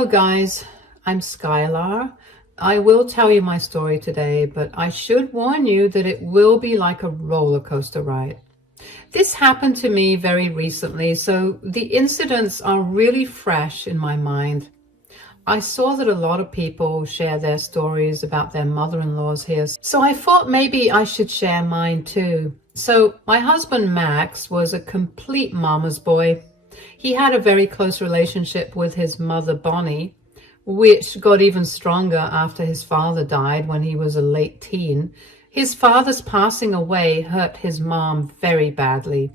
Hello guys, I'm Skylar. I will tell you my story today, but I should warn you that it will be like a roller coaster ride. This happened to me very recently, so the incidents are really fresh in my mind. I saw that a lot of people share their stories about their mother-in-laws here, so I thought maybe I should share mine too. So my husband Max was a complete mama's boy. He had a very close relationship with his mother Bonnie, which got even stronger after his father died when he was a late teen. His father's passing away hurt his mom very badly.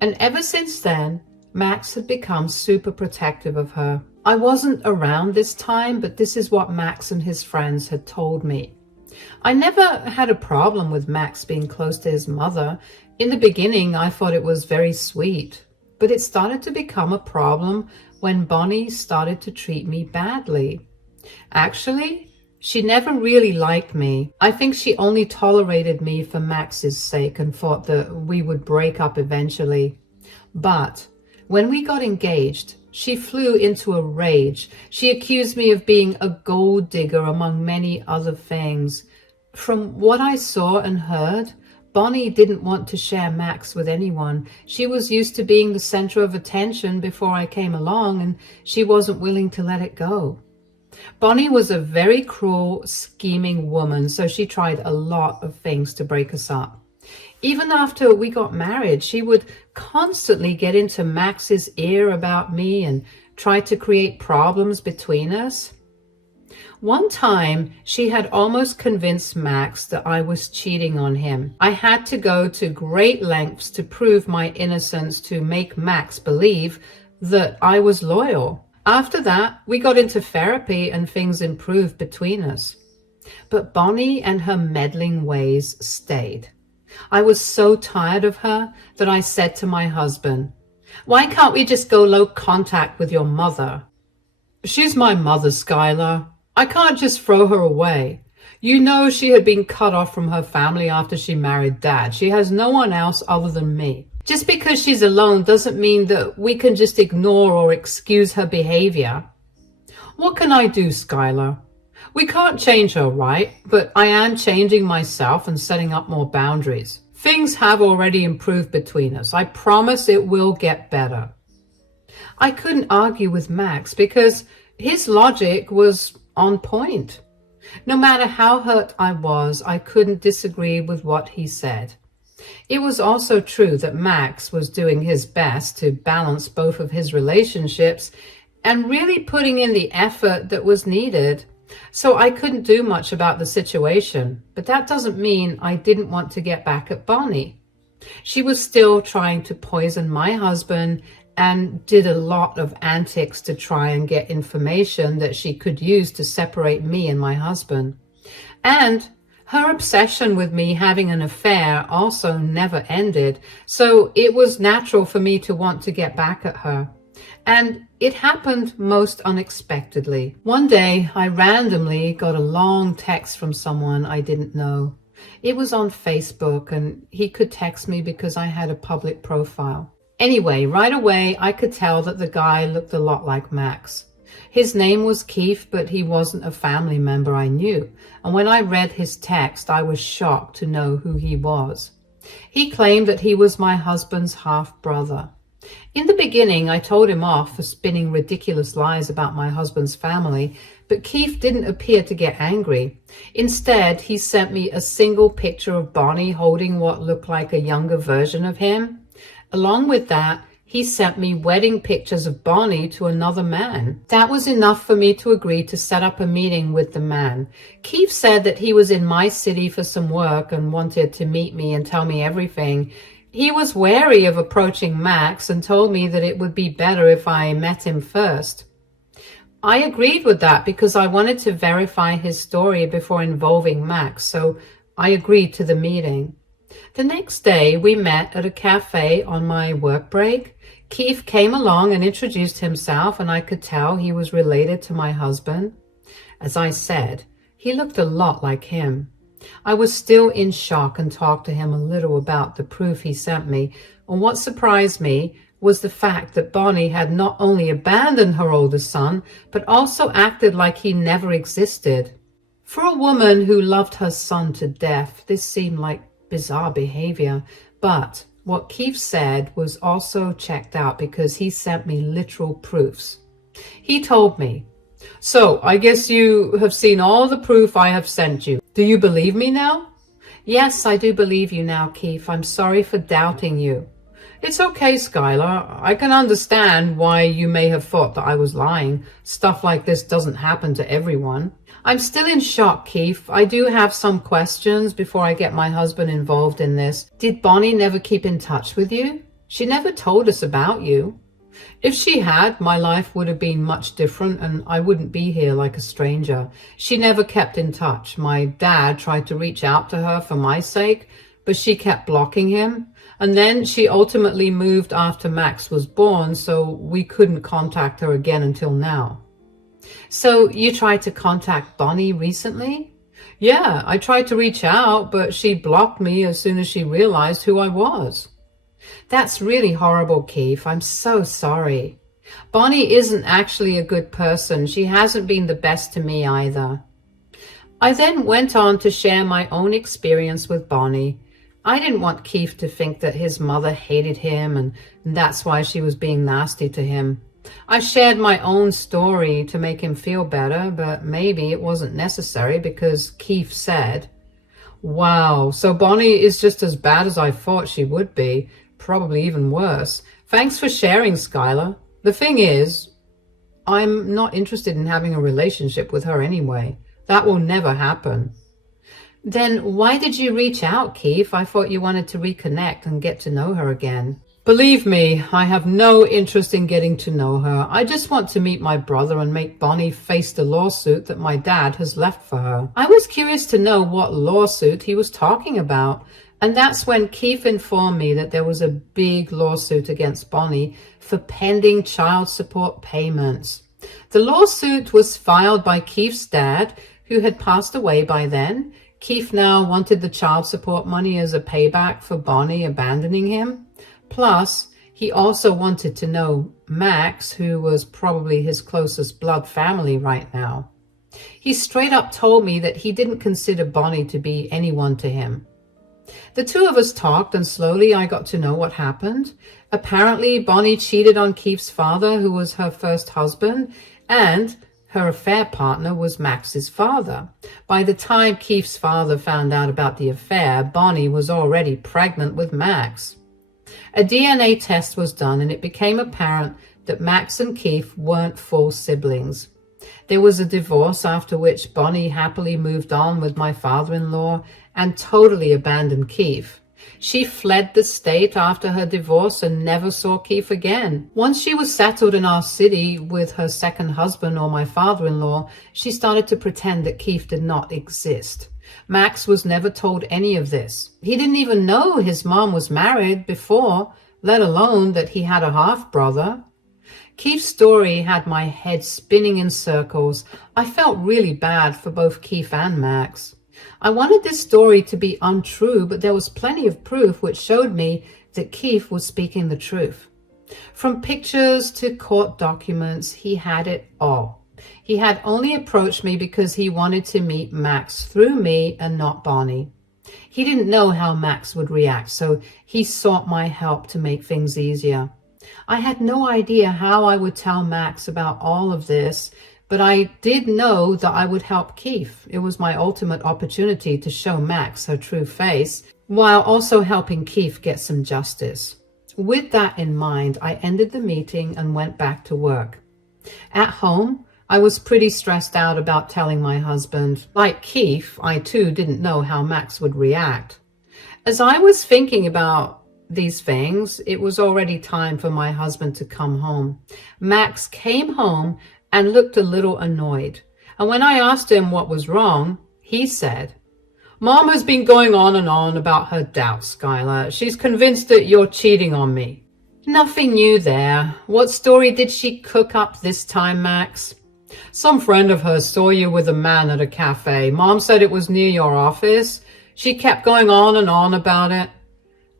And ever since then, Max had become super protective of her. I wasn't around this time, but this is what Max and his friends had told me. I never had a problem with Max being close to his mother. In the beginning, I thought it was very sweet. But it started to become a problem when Bonnie started to treat me badly. Actually, she never really liked me. I think she only tolerated me for Max's sake and thought that we would break up eventually. But when we got engaged, she flew into a rage. She accused me of being a gold digger among many other things. From what I saw and heard, Bonnie didn't want to share Max with anyone. She was used to being the center of attention before I came along, and she wasn't willing to let it go. Bonnie was a very cruel, scheming woman, so she tried a lot of things to break us up. Even after we got married, she would constantly get into Max's ear about me and try to create problems between us. One time, she had almost convinced Max that I was cheating on him. I had to go to great lengths to prove my innocence to make Max believe that I was loyal. After that, we got into therapy and things improved between us. But Bonnie and her meddling ways stayed. I was so tired of her that I said to my husband, "Why can't we just go low contact with your mother?" "She's my mother, Skylar. I can't just throw her away. You know she had been cut off from her family after she married Dad. She has no one else other than me. Just because she's alone doesn't mean that we can just ignore or excuse her behavior." "What can I do, Skylar? We can't change her, right? But I am changing myself and setting up more boundaries. Things have already improved between us. I promise it will get better." I couldn't argue with Max because his logic was on point. No matter how hurt I was, I couldn't disagree with what he said. It was also true that Max was doing his best to balance both of his relationships and really putting in the effort that was needed. So I couldn't do much about the situation, but that doesn't mean I didn't want to get back at Bonnie. She was still trying to poison my husband and did a lot of antics to try and get information that she could use to separate me and my husband. And her obsession with me having an affair also never ended, so it was natural for me to want to get back at her. And it happened most unexpectedly. One day, I randomly got a long text from someone I didn't know. It was on Facebook, and he could text me because I had a public profile. Anyway, right away, I could tell that the guy looked a lot like Max. His name was Keith, but he wasn't a family member I knew. And when I read his text, I was shocked to know who he was. He claimed that he was my husband's half-brother. In the beginning, I told him off for spinning ridiculous lies about my husband's family, but Keith didn't appear to get angry. Instead, he sent me a single picture of Bonnie holding what looked like a younger version of him. Along with that, he sent me wedding pictures of Bonnie to another man. That was enough for me to agree to set up a meeting with the man. Keith said that he was in my city for some work and wanted to meet me and tell me everything. He was wary of approaching Max and told me that it would be better if I met him first. I agreed with that because I wanted to verify his story before involving Max, so I agreed to the meeting. The next day, we met at a cafe on my work break. Keith came along and introduced himself, and I could tell he was related to my husband. As I said, he looked a lot like him. I was still in shock and talked to him a little about the proof he sent me. And what surprised me was the fact that Bonnie had not only abandoned her oldest son, but also acted like he never existed. For a woman who loved her son to death, this seemed like bizarre behavior, but what Keith said was also checked out because he sent me literal proofs. He told me, "So, I guess you have seen all the proof I have sent you. Do you believe me now?" "Yes, I do believe you now, Keith. I'm sorry for doubting you." "It's okay, Skylar. I can understand why you may have thought that I was lying. Stuff like this doesn't happen to everyone." "I'm still in shock, Keith. I do have some questions before I get my husband involved in this. Did Bonnie never keep in touch with you? She never told us about you." "If she had, my life would have been much different and I wouldn't be here like a stranger. She never kept in touch. My dad tried to reach out to her for my sake, but she kept blocking him. And then she ultimately moved after Max was born, so we couldn't contact her again until now." "So you tried to contact Bonnie recently?" "Yeah, I tried to reach out, but she blocked me as soon as she realized who I was." "That's really horrible, Keith. I'm so sorry. Bonnie isn't actually a good person. She hasn't been the best to me either." I then went on to share my own experience with Bonnie. I didn't want Keith to think that his mother hated him and that's why she was being nasty to him. I shared my own story to make him feel better, but maybe it wasn't necessary because Keith said, "Wow, so Bonnie is just as bad as I thought she would be, probably even worse. Thanks for sharing, Skylar. The thing is, I'm not interested in having a relationship with her anyway. That will never happen." "Then why did you reach out, Keith? I thought you wanted to reconnect and get to know her again." "Believe me, I have no interest in getting to know her. I just want to meet my brother and make Bonnie face the lawsuit that my dad has left for her." I was curious to know what lawsuit he was talking about, and that's when Keith informed me that there was a big lawsuit against Bonnie for pending child support payments. The lawsuit was filed by Keith's dad, who had passed away by then. Keith now wanted the child support money as a payback for Bonnie abandoning him. Plus, he also wanted to know Max, who was probably his closest blood family right now. He straight up told me that he didn't consider Bonnie to be anyone to him. The two of us talked and slowly I got to know what happened. Apparently, Bonnie cheated on Keith's father, who was her first husband, and her affair partner was Max's father. By the time Keith's father found out about the affair, Bonnie was already pregnant with Max. A DNA test was done and it became apparent that Max and Keith weren't full siblings. There was a divorce, after which Bonnie happily moved on with my father-in-law and totally abandoned Keith. She fled the state after her divorce and never saw Keith again. Once she was settled in our city with her second husband or my father-in-law, she started to pretend that Keith did not exist. Max was never told any of this. He didn't even know his mom was married before, let alone that he had a half-brother. Keith's story had my head spinning in circles. I felt really bad for both Keith and Max. I wanted this story to be untrue, but there was plenty of proof which showed me that Keith was speaking the truth. From pictures to court documents, he had it all. He had only approached me because he wanted to meet Max through me and not Bonnie. He didn't know how Max would react, so he sought my help to make things easier. I had no idea how I would tell Max about all of this, but I did know that I would help Keith. It was my ultimate opportunity to show Max her true face, while also helping Keith get some justice. With that in mind, I ended the meeting and went back to work. At home, I was pretty stressed out about telling my husband. Like Keith, I too didn't know how Max would react. As I was thinking about these things, it was already time for my husband to come home. Max came home and looked a little annoyed. And when I asked him what was wrong, he said, "Mom has been going on and on about her doubts, Skylar. She's convinced that you're cheating on me." Nothing new there. What story did she cook up this time, Max? "Some friend of hers saw you with a man at a cafe. Mom said it was near your office. She kept going on and on about it."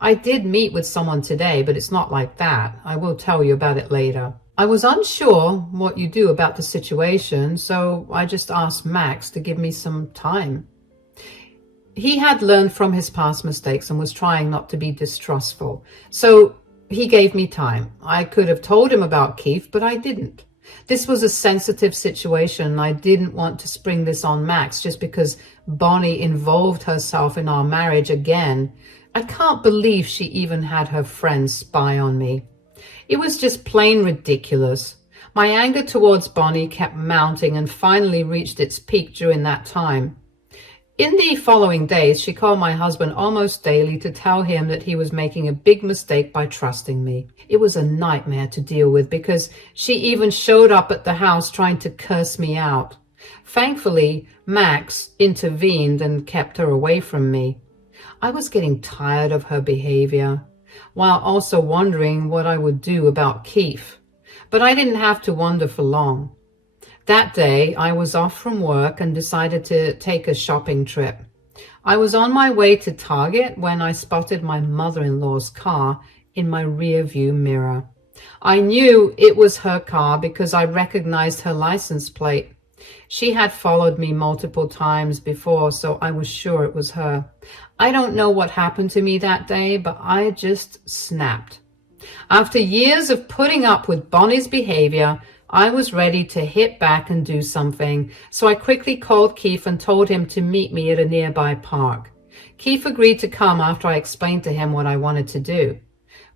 I did meet with someone today, but it's not like that. I will tell you about it later. I was unsure what you do about the situation, so I just asked Max to give me some time. He had learned from his past mistakes and was trying not to be distrustful. So he gave me time. I could have told him about Keith, but I didn't. This was a sensitive situation, and I didn't want to spring this on Max just because Bonnie involved herself in our marriage again. I can't believe she even had her friends spy on me. It was just plain ridiculous. My anger towards Bonnie kept mounting and finally reached its peak during that time. In the following days, she called my husband almost daily to tell him that he was making a big mistake by trusting me. It was a nightmare to deal with because she even showed up at the house trying to curse me out. Thankfully, Max intervened and kept her away from me. I was getting tired of her behavior, while also wondering what I would do about Keith. But I didn't have to wonder for long. That day, I was off from work and decided to take a shopping trip. I was on my way to Target when I spotted my mother-in-law's car in my rear-view mirror. I knew it was her car because I recognized her license plate. She had followed me multiple times before, so I was sure it was her. I don't know what happened to me that day, but I just snapped. After years of putting up with Bonnie's behavior, I was ready to hit back and do something, so I quickly called Keith and told him to meet me at a nearby park. Keith agreed to come after I explained to him what I wanted to do.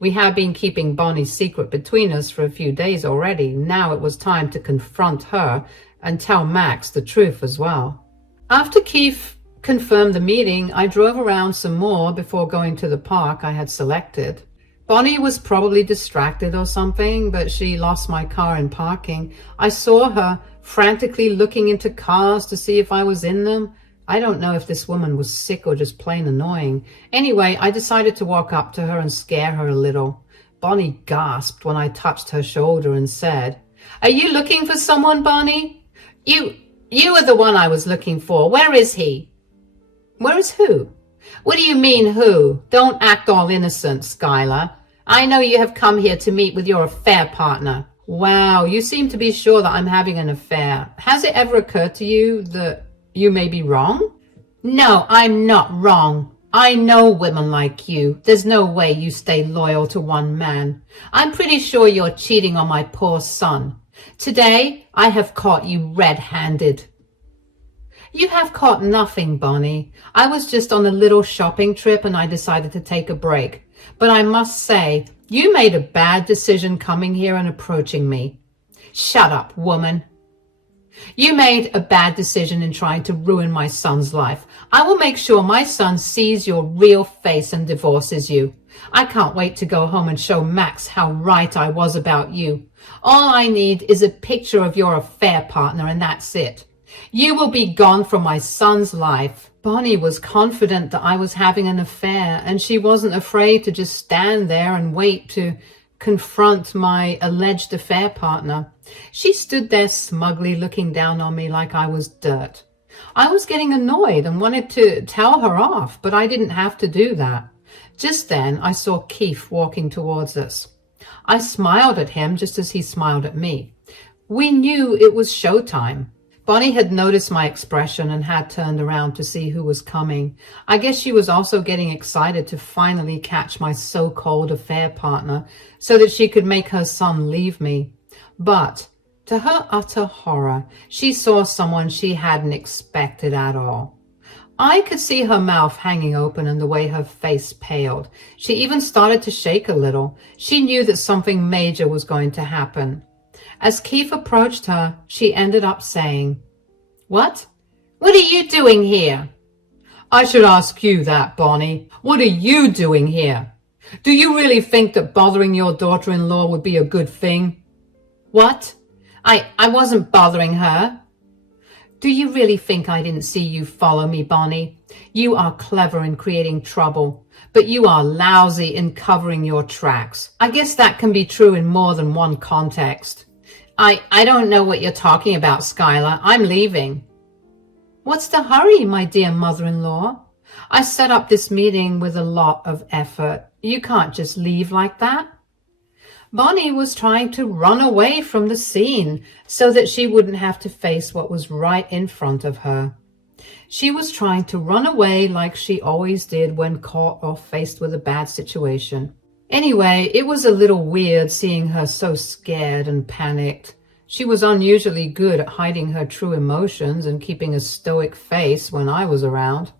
We had been keeping Bonnie's secret between us for a few days already. Now it was time to confront her and tell Max the truth as well. After Keith confirmed the meeting, I drove around some more before going to the park I had selected. Bonnie was probably distracted or something, but she lost my car in parking. I saw her frantically looking into cars to see if I was in them. I don't know if this woman was sick or just plain annoying. Anyway, I decided to walk up to her and scare her a little. Bonnie gasped when I touched her shoulder and said, "Are you looking for someone, Bonnie?" You are the one I was looking for. Where is he?" "Where is who?" "What do you mean, who? Don't act all innocent, Skylar. I know you have come here to meet with your affair partner." "Wow, you seem to be sure that I'm having an affair. Has it ever occurred to you that you may be wrong?" "No, I'm not wrong. I know women like you. There's no way you stay loyal to one man. I'm pretty sure you're cheating on my poor son. Today, I have caught you red-handed." "You have caught nothing, Bonnie. I was just on a little shopping trip and I decided to take a break. But I must say, you made a bad decision coming here and approaching me." "Shut up, woman. You made a bad decision in trying to ruin my son's life. I will make sure my son sees your real face and divorces you. I can't wait to go home and show Max how right I was about you. All I need is a picture of your affair partner and that's it. You will be gone from my son's life." Bonnie was confident that I was having an affair, and she wasn't afraid to just stand there and wait to confront my alleged affair partner. She stood there smugly looking down on me like I was dirt. I was getting annoyed and wanted to tell her off, but I didn't have to do that. Just then, I saw Keith walking towards us. I smiled at him just as he smiled at me. We knew it was showtime. Bonnie had noticed my expression and had turned around to see who was coming. I guess she was also getting excited to finally catch my so-called affair partner so that she could make her son leave me. But to her utter horror, she saw someone she hadn't expected at all. I could see her mouth hanging open and the way her face paled. She even started to shake a little. She knew that something major was going to happen. As Keith approached her, she ended up saying, "What? What are you doing here?" "I should ask you that, Bonnie. What are you doing here? Do you really think that bothering your daughter-in-law would be a good thing?" "What? I wasn't bothering her." "Do you really think I didn't see you follow me, Bonnie? You are clever in creating trouble, but you are lousy in covering your tracks. I guess that can be true in more than one context." I don't know what you're talking about, Skylar. I'm leaving." "What's the hurry, my dear mother-in-law? I set up this meeting with a lot of effort. You can't just leave like that. Bonnie was trying to run away from the scene so that she wouldn't have to face what was right in front of her. She was trying to run away like she always did when caught or faced with a bad situation. Anyway, it was a little weird seeing her so scared and panicked. She was unusually good at hiding her true emotions and keeping a stoic face when I was around.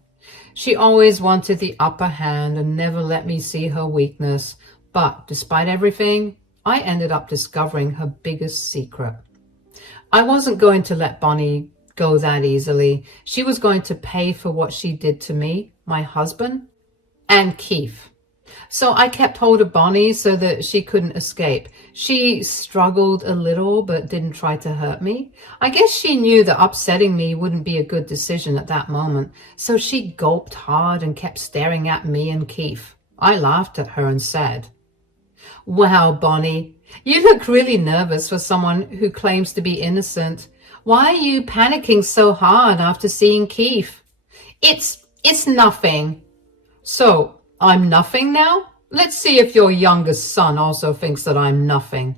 She always wanted the upper hand and never let me see her weakness. But despite everything, I ended up discovering her biggest secret. I wasn't going to let Bonnie go that easily. She was going to pay for what she did to me, my husband, and Keith. So I kept hold of Bonnie so that she couldn't escape. She struggled a little but didn't try to hurt me. I guess she knew that upsetting me wouldn't be a good decision at that moment. So she gulped hard and kept staring at me and Keith. I laughed at her and said, "Wow, Bonnie, you look really nervous for someone who claims to be innocent. Why are you panicking so hard after seeing Keith?" It's nothing." "So, I'm nothing now? Let's see if your youngest son also thinks that I'm nothing."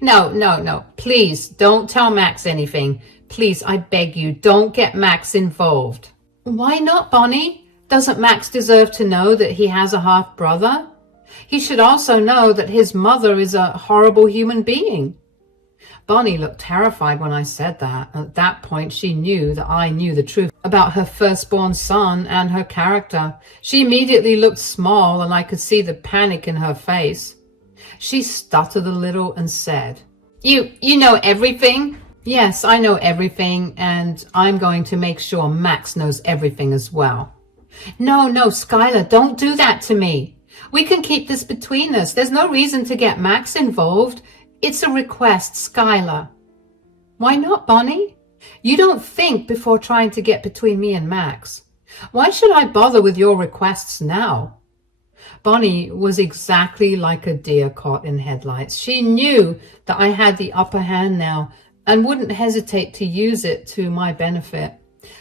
No. Please, don't tell Max anything. Please, I beg you, don't get Max involved." "Why not, Bonnie? Doesn't Max deserve to know that he has a half-brother? He should also know that his mother is a horrible human being." Bonnie looked terrified when I said that. At that point, she knew that I knew the truth about her firstborn son and her character. She immediately looked small, and I could see the panic in her face. She stuttered a little and said, You know everything?" "Yes, I know everything, and I'm going to make sure Max knows everything as well." No, Skylar, don't do that to me. We can keep this between us. There's no reason to get Max involved. It's a request, Skylar." "Why not, Bonnie? You don't think before trying to get between me and Max. Why should I bother with your requests now?" Bonnie was exactly like a deer caught in headlights. She knew that I had the upper hand now and wouldn't hesitate to use it to my benefit.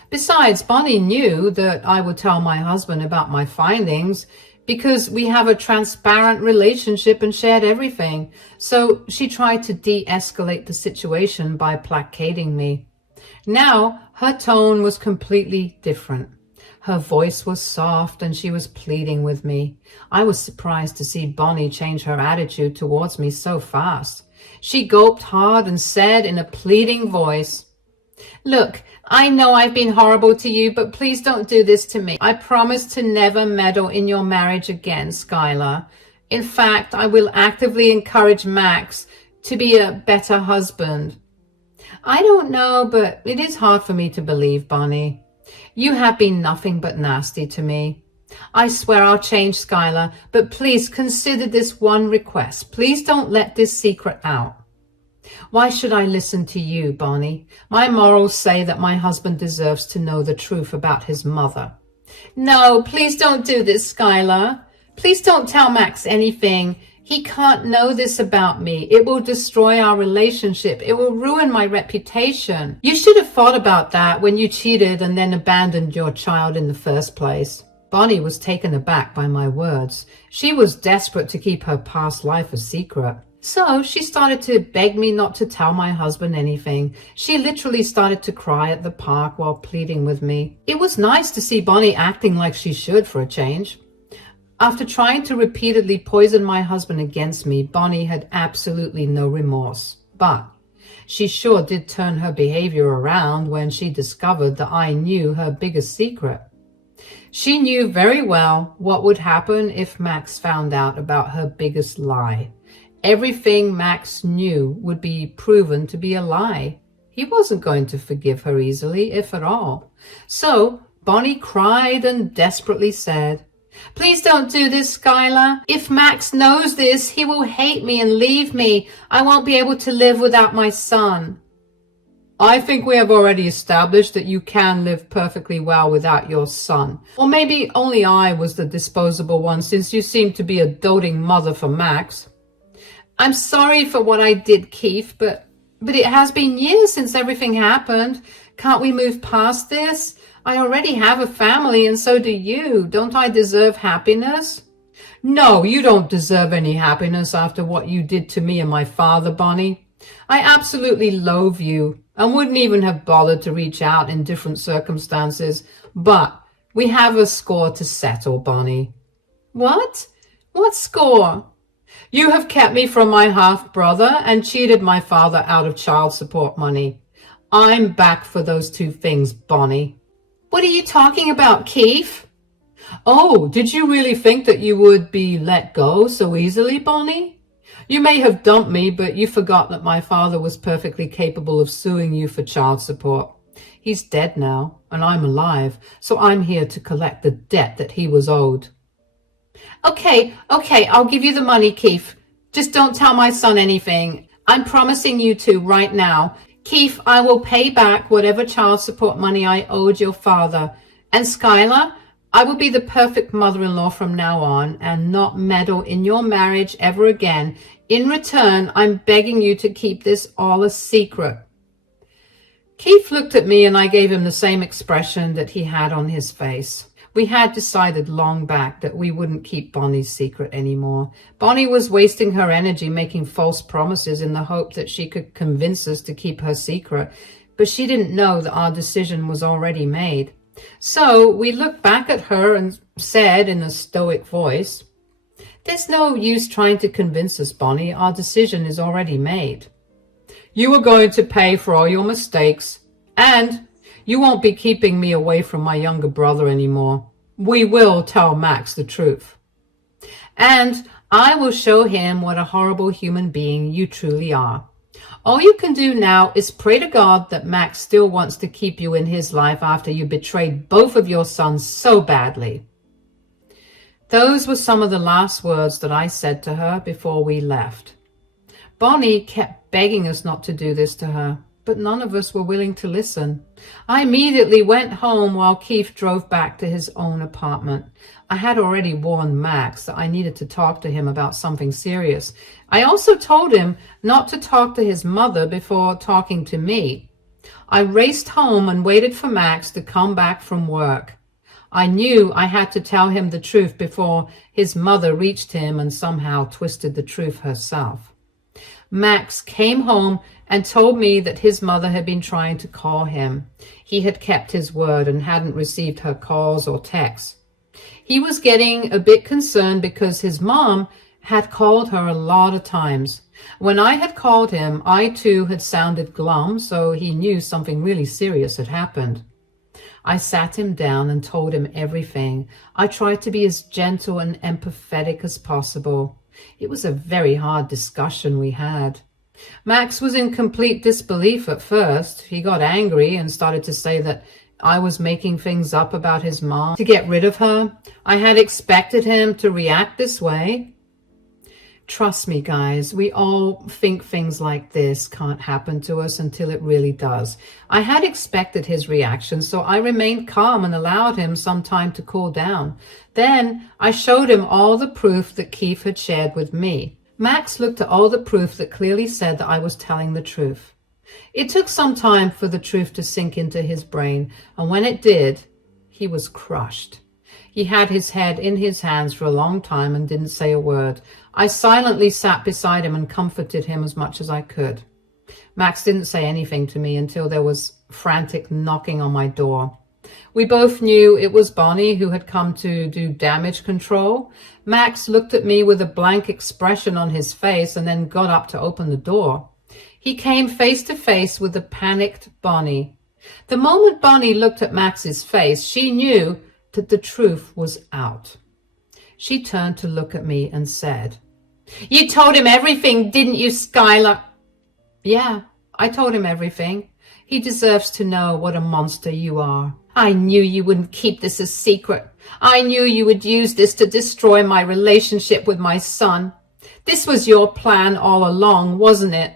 Besides, Bonnie knew that I would tell my husband about my findings because we have a transparent relationship and shared everything. So she tried to de-escalate the situation by placating me. Now her tone was completely different. Her voice was soft and she was pleading with me. I was surprised to see Bonnie change her attitude towards me so fast. She gulped hard and said in a pleading voice, "Look, I know I've been horrible to you, but please don't do this to me. I promise to never meddle in your marriage again, Skylar. In fact, I will actively encourage Max to be a better husband." "I don't know, but it is hard for me to believe, Bonnie. You have been nothing but nasty to me. I swear I'll change, Skylar, but please consider this one request. Please don't let this secret out." "Why should I listen to you, Bonnie? My morals say that my husband deserves to know the truth about his mother." "No, please don't do this, Skylar. Please don't tell Max anything. He can't know this about me. It will destroy our relationship. It will ruin my reputation. You should have thought about that when you cheated and then abandoned your child in the first place." Bonnie was taken aback by my words. She was desperate to keep her past life a secret. So she started to beg me not to tell my husband anything. She literally started to cry at the park while pleading with me. It was nice to see Bonnie acting like she should for a change. After trying to repeatedly poison my husband against me, Bonnie had absolutely no remorse. But she sure did turn her behavior around when she discovered that I knew her biggest secret. She knew very well what would happen if Max found out about her biggest lie. Everything Max knew would be proven to be a lie. He wasn't going to forgive her easily, if at all. So Bonnie cried and desperately said, "Please don't do this, Skylar. If Max knows this, he will hate me and leave me. I won't be able to live without my son." "I think we have already established that you can live perfectly well without your son. Or maybe only I was the disposable one, since you seem to be a doting mother for Max." "I'm sorry for what I did, Keith, but it has been years since everything happened. Can't we move past this? I already have a family and so do you. Don't I deserve happiness?" No, you don't deserve any happiness after what you did to me and my father, Bonnie. I absolutely loathe you and wouldn't even have bothered to reach out in different circumstances, but we have a score to settle, Bonnie. What? What score? You have kept me from my half-brother and cheated my father out of child support money. I'm back for those two things, Bonnie. What are you talking about, Keith? Oh, did you really think that you would be let go so easily, Bonnie? You may have dumped me, but you forgot that my father was perfectly capable of suing you for child support. He's dead now, and I'm alive, so I'm here to collect the debt that he was owed. Okay, I'll give you the money, Keith. Just don't tell my son anything. I'm promising you to right now. Keith, I will pay back whatever child support money I owed your father. And Skylar, I will be the perfect mother-in-law from now on and not meddle in your marriage ever again. In return, I'm begging you to keep this all a secret. Keith looked at me and I gave him the same expression that he had on his face. We had decided long back that we wouldn't keep Bonnie's secret anymore. Bonnie was wasting her energy making false promises in the hope that she could convince us to keep her secret, but she didn't know that our decision was already made. So we looked back at her and said in a stoic voice, "There's no use trying to convince us, Bonnie. Our decision is already made. You are going to pay for all your mistakes, and you won't be keeping me away from my younger brother anymore. We will tell Max the truth. And I will show him what a horrible human being you truly are. All you can do now is pray to God that Max still wants to keep you in his life after you betrayed both of your sons so badly." Those were some of the last words that I said to her before we left. Bonnie kept begging us not to do this to her, but none of us were willing to listen. I immediately went home while Keith drove back to his own apartment. I had already warned Max that I needed to talk to him about something serious. I also told him not to talk to his mother before talking to me. I raced home and waited for Max to come back from work. I knew I had to tell him the truth before his mother reached him and somehow twisted the truth herself. Max came home and told me that his mother had been trying to call him. He had kept his word and hadn't received her calls or texts. He was getting a bit concerned because his mom had called her a lot of times. When I had called him, I too had sounded glum, so he knew something really serious had happened. I sat him down and told him everything. I tried to be as gentle and empathetic as possible. It was a very hard discussion we had. Max was in complete disbelief at first. He got angry and started to say that I was making things up about his mom to get rid of her. I had expected him to react this way. Trust me, guys, we all think things like this can't happen to us until it really does. I had expected his reaction, so I remained calm and allowed him some time to cool down. Then I showed him all the proof that Keith had shared with me. Max looked at all the proof that clearly said that I was telling the truth. It took some time for the truth to sink into his brain, and when it did, he was crushed. He had his head in his hands for a long time and didn't say a word. I silently sat beside him and comforted him as much as I could. Max didn't say anything to me until there was frantic knocking on my door. We both knew it was Bonnie who had come to do damage control. Max looked at me with a blank expression on his face and then got up to open the door. He came face to face with the panicked Bonnie. The moment Bonnie looked at Max's face, she knew that the truth was out. She turned to look at me and said, "You told him everything, didn't you, Skylar?" "Yeah, I told him everything. He deserves to know what a monster you are. I knew you wouldn't keep this a secret. I knew you would use this to destroy my relationship with my son. This was your plan all along, wasn't it?"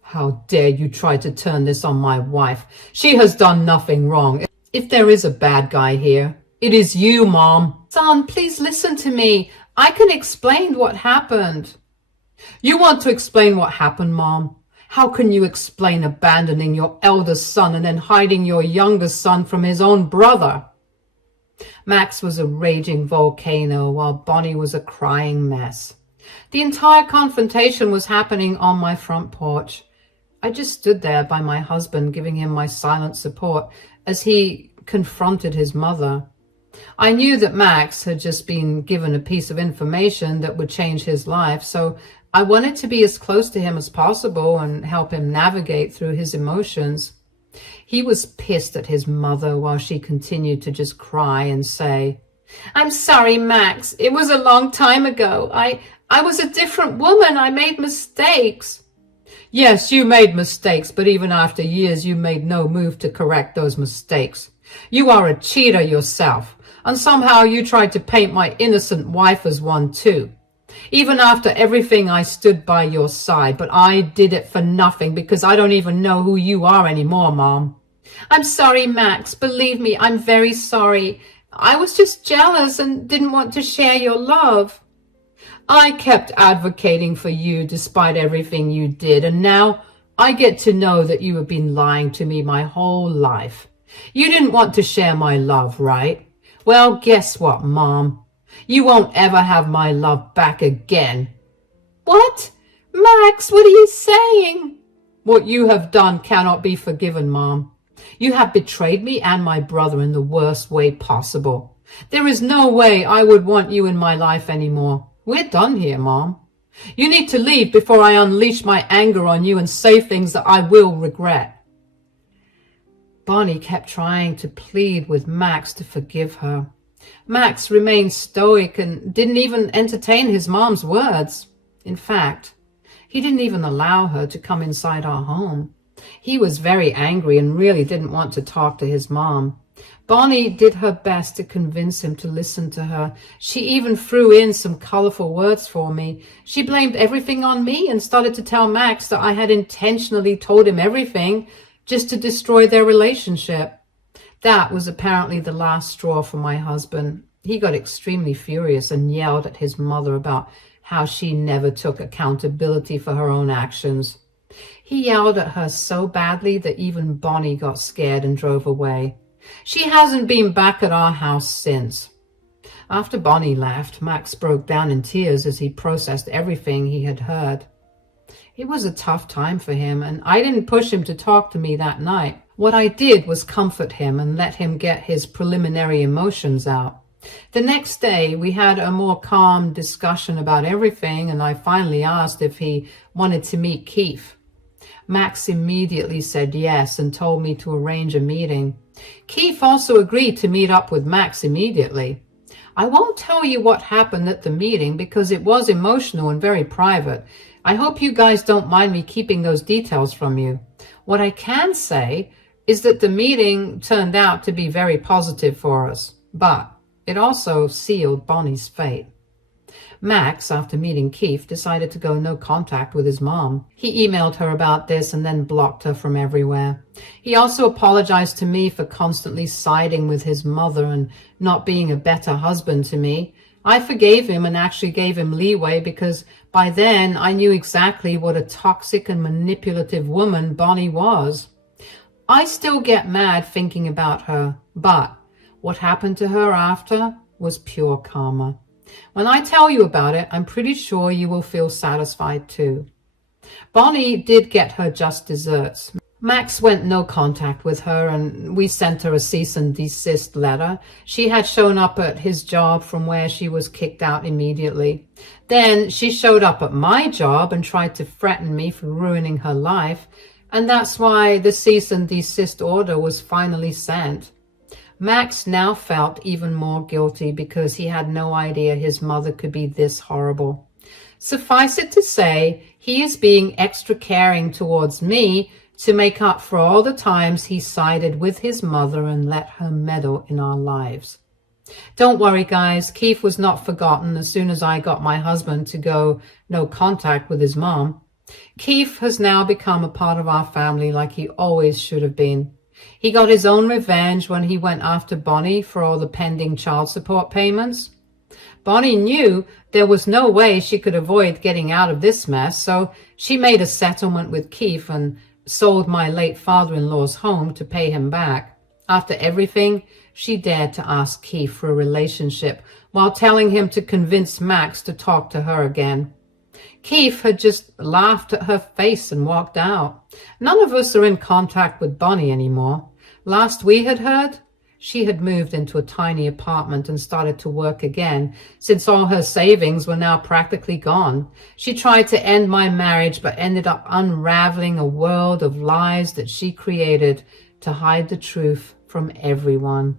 "How dare you try to turn this on my wife? She has done nothing wrong. If there is a bad guy here, it is you, Mom." "Son, please listen to me. I can explain what happened." "You want to explain what happened, Mom? How can you explain abandoning your eldest son and then hiding your youngest son from his own brother?" Max was a raging volcano while Bonnie was a crying mess. The entire confrontation was happening on my front porch. I just stood there by my husband, giving him my silent support as he confronted his mother. I knew that Max had just been given a piece of information that would change his life, so I wanted to be as close to him as possible and help him navigate through his emotions. He was pissed at his mother while she continued to just cry and say, "I'm sorry, Max. It was a long time ago. I was a different woman. I made mistakes." "Yes, you made mistakes, but even after years, you made no move to correct those mistakes. You are a cheater yourself, and somehow you tried to paint my innocent wife as one too. Even after everything, I stood by your side, but I did it for nothing because I don't even know who you are anymore, Mom." "I'm sorry, Max. Believe me, I'm very sorry. I was just jealous and didn't want to share your love." "I kept advocating for you despite everything you did, and now I get to know that you have been lying to me my whole life. You didn't want to share my love, right? Well, guess what, Mom? You won't ever have my love back again." "What? Max, what are you saying?" "What you have done cannot be forgiven, Mom. You have betrayed me and my brother in the worst way possible. There is no way I would want you in my life anymore. We're done here, Mom. You need to leave before I unleash my anger on you and say things that I will regret." Bonnie kept trying to plead with Max to forgive her. Max remained stoic and didn't even entertain his mom's words. In fact, he didn't even allow her to come inside our home. He was very angry and really didn't want to talk to his mom. Bonnie did her best to convince him to listen to her. She even threw in some colorful words for me. She blamed everything on me and started to tell Max that I had intentionally told him everything just to destroy their relationship. That was apparently the last straw for my husband. He got extremely furious and yelled at his mother about how she never took accountability for her own actions. He yelled at her so badly that even Bonnie got scared and drove away. She hasn't been back at our house since. After Bonnie left, Max broke down in tears as he processed everything he had heard. It was a tough time for him, and I didn't push him to talk to me that night. What I did was comfort him and let him get his preliminary emotions out. The next day, we had a more calm discussion about everything, and I finally asked if he wanted to meet Keith. Max immediately said yes and told me to arrange a meeting. Keith also agreed to meet up with Max immediately. I won't tell you what happened at the meeting because it was emotional and very private. I hope you guys don't mind me keeping those details from you. What I can say is that the meeting turned out to be very positive for us, but it also sealed Bonnie's fate. Max, after meeting Keith, decided to go no contact with his mom. He emailed her about this and then blocked her from everywhere. He also apologized to me for constantly siding with his mother and not being a better husband to me. I forgave him and actually gave him leeway because by then I knew exactly what a toxic and manipulative woman Bonnie was. I still get mad thinking about her, but what happened to her after was pure karma. When I tell you about it, I'm pretty sure you will feel satisfied too. Bonnie did get her just desserts. Max went no contact with her and we sent her a cease and desist letter. She had shown up at his job from where she was kicked out immediately. Then she showed up at my job and tried to threaten me for ruining her life. And that's why the cease and desist order was finally sent. Max now felt even more guilty because he had no idea his mother could be this horrible. Suffice it to say, he is being extra caring towards me to make up for all the times he sided with his mother and let her meddle in our lives. Don't worry, guys. Keith was not forgotten as soon as I got my husband to go no contact with his mom. Keith has now become a part of our family like he always should have been. He got his own revenge when he went after Bonnie for all the pending child support payments. Bonnie knew there was no way she could avoid getting out of this mess, so she made a settlement with Keith and sold my late father-in-law's home to pay him back. After everything, she dared to ask Keith for a relationship while telling him to convince Max to talk to her again. Keith had just laughed at her face and walked out. None of us are in contact with Bonnie anymore. Last we had heard, she had moved into a tiny apartment and started to work again, since all her savings were now practically gone. She tried to end my marriage, but ended up unraveling a world of lies that she created to hide the truth from everyone.